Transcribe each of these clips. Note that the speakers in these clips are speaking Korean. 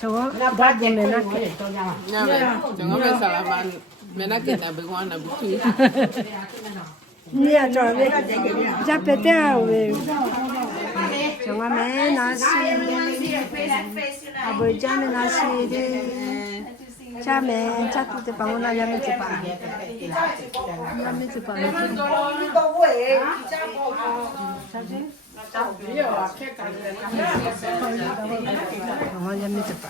저거 다 보내놨게. Jangan bersalaman. Mana kita berkuah nak butuh. 니야 저왜 잡혔대야 왜 저거 맨 나시 아버지는 나시를 자매 자꾸 때 방문하 야면 집안 야면 집안 야면 집안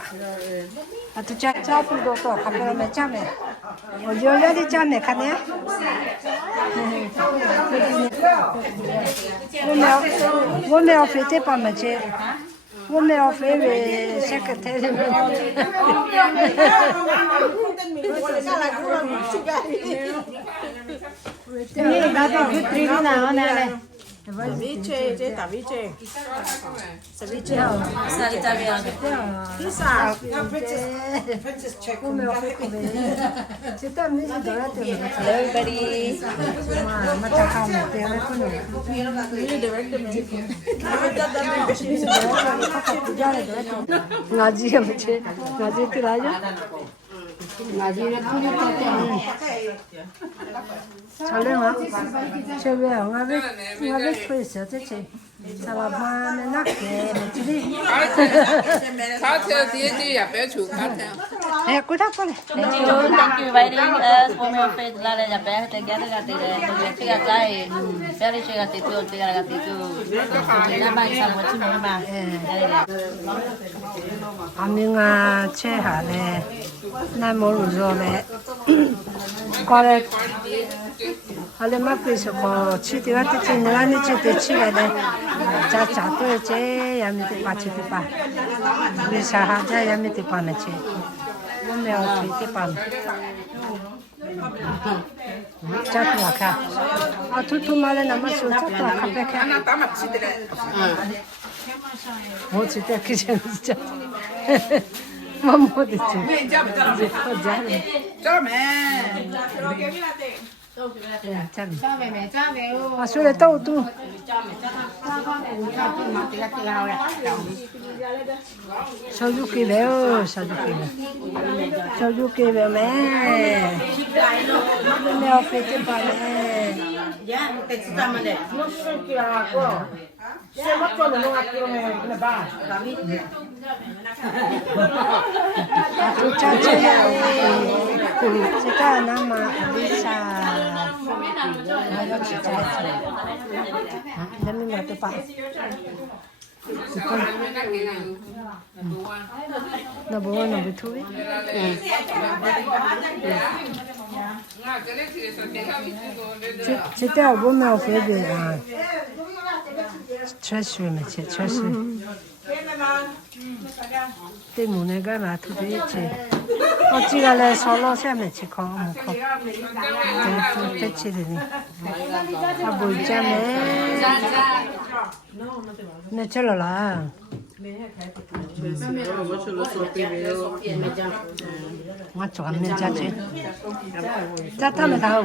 아또 자자불도 또 가보면 자매 요요리 자매 가네我们要飞这帮门去，我们要飞为这个台里面。你那边去对了哪来？ Ceviche, ceviche. Ceviche. Salita verde. Pizza.我们要飞过来，这到没是多少点了？ Hello everybody. 妈，没打好没点了可能。ngaji yang macam ngaji tu aja. ngaji ni tu ni kata. Salah mah, cewek ngaji tu saja cewek. Salah mana nak ke macam ni. Kata dia ya betul kata. Aku tak boleh. Thank you inviting us for my faith la la pe te gana ga te de chiga kai. Very chiga te tu te ga te tu. Na ba sa mo chi na ba. 아밍아 체하네 나 모르죠네 거래 할래 막에서 거 치대가 뜻이 내가니 치대 치가네 자자도 제 야미데 빠치데 빠 미사하자 야미데 빠네체 몸에 어떻게 빠 자꾸 아까 아 투투말에 남아서 자꾸 아까 뺏게 Anak tamat sih tidak. 뭐 진짜 그 진짜 뭐 됐지 Ni jam jam. 잘해 Jam. 잘해 아 술에 또또 소주기 매우 소주기 매우 매 앞에 빠네 Ya, te está mande. No sé qué hago. Se va con no aquí me va. 아주 짜증나네 제가 남아 리사 아주 진짜 내가 맛도 봐 나 뭐가 너무 좋이? 제때 보면 회비 아 최수면 최수 때문에 가나 도대체 어찌갈래 서로 세면 치고 먹고 대치되니 아 보이자네 내 철러라 맞죠 안 내자지 짜타면 다음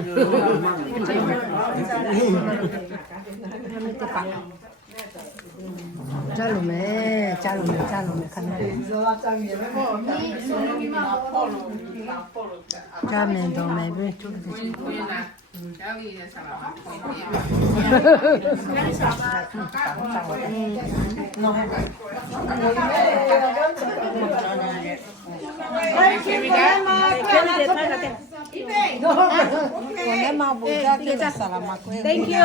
잘로매 가네 자면도 매일 쪼르듯이 Thank you.